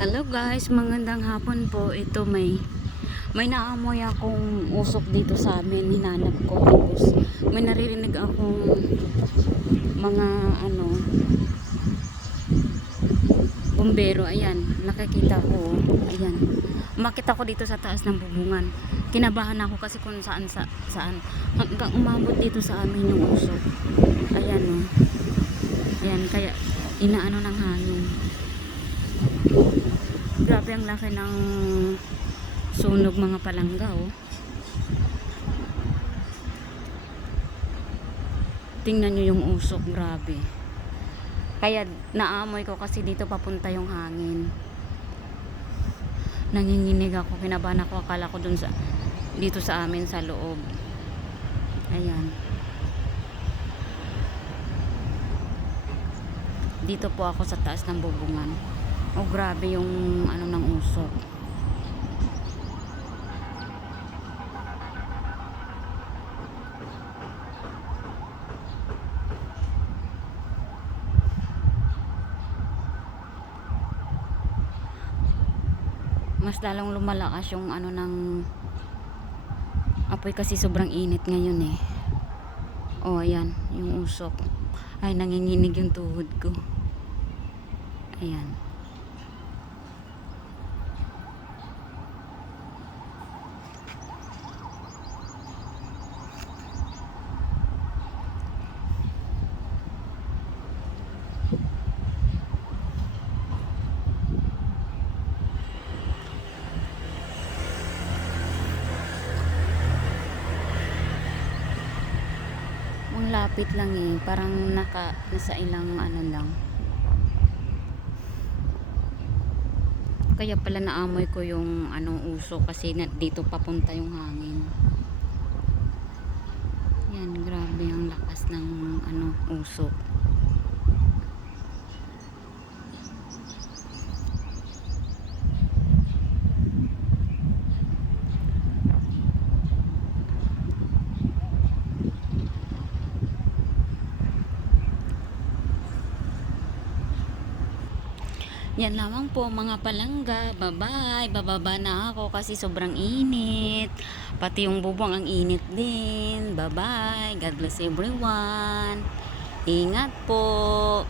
Hello guys, magandang hapon po. Ito may naamoy akong usok dito sa amin, hinanap ko. Tapos may naririnig akong mga bumbero. Ayan, nakikita ko. Ayan. Umakit ako dito sa taas ng bubungan. Kinabahan ako kasi kung saan hanggang umabot dito sa amin yung usok. Ayan oh. Ayan, kaya inaano ng hangin. Grabe ang laki ng sunog mga palangga oh. Tingnan nyo yung usok, grabe. Kaya naamoy ko kasi dito papunta yung hangin. Nanginginig ako, kinabahan ako, akala ko dito sa amin sa loob. Ayan. Dito po ako sa taas ng bubungan. Oh, grabe yung ng usok. Mas lalong lumalakas yung ng apoy kasi sobrang init ngayon eh. Oh, ayan, yung usok. Ay, nanginginig yung tuhod ko. Ayan. Ang lapit lang eh, parang nasa ilang lang. Kaya pala naamoy ko yung usok kasi dito papunta yung hangin. Yan, grabe ang lakas ng usok. Yan lamang po mga palangga. Bye-bye. Bababa na ako kasi sobrang init. Pati yung bubong ang init din. Bye-bye. God bless everyone. Ingat po.